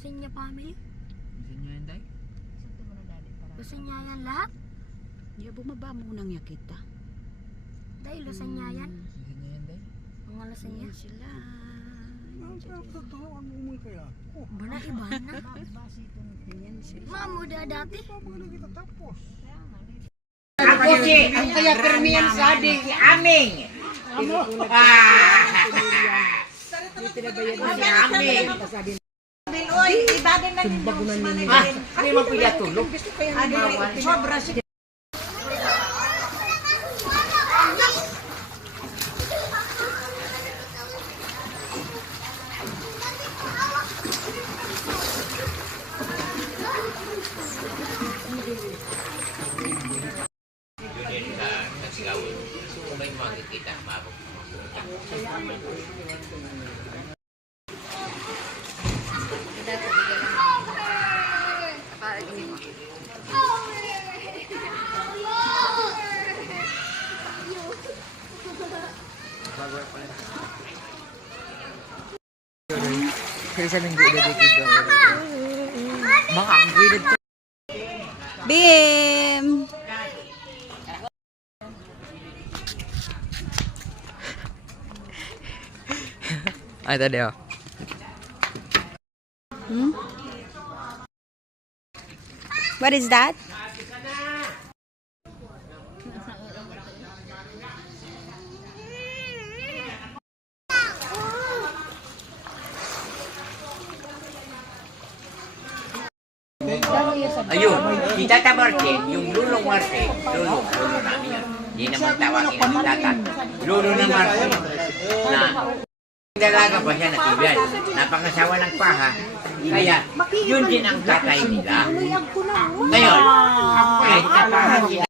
Lasing niya family? Lasing niya yan, day? Lasing niya yan lahat? Ya, bumaba muna niya kita. Day, lasing niya yan? Lasing niya yan, day? Mga lasing niya? Ayan sila. Tuturuan mo mo kaya. Bana iba na. Ayan sila. Mamuda dati. Paano kita tapos? Ako si, ang kaya permiyan sa adik, aming. Aming. Oy, ibagay na ninyo. Ano yung mapilya tulog? Sobra si Kaya sa minggu udah dikit Baka ang gilid to. Bim! Ay, tadi oh. Hmm? What is that? Ayun, si Tata Martin, yung lulong Martin, lulo namin yun. Hindi naman tawagin ang Tata. Lulo na Martin, na dalaga pa siya natibyan, napangasawa ng paha, kaya yun din ang tatay nila. Ngayon, kahit sa paha sila,